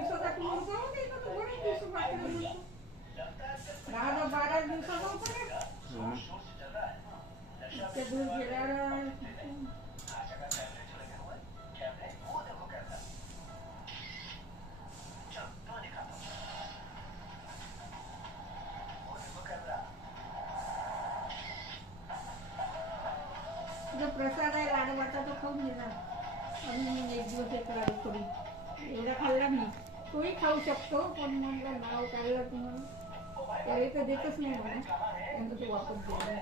दिवसाचा टूर होता हो त्याचा, तो बरेच दिवस बाकी होता. 10-12 दिवसाचा होता रे. इतक्या दूर गेल्यावर जो प्रसाद आहे लाडवाचा तो खाऊन घेणार. आणि एक दिवस एक लाडू करून एवढा खाल्ला मी. तोही खाऊ शकतो, पण म्हटलं नाव काढलं तुम्हाला त्याला तर देतच नाही म्हणून त्यांचा तो वापर केला.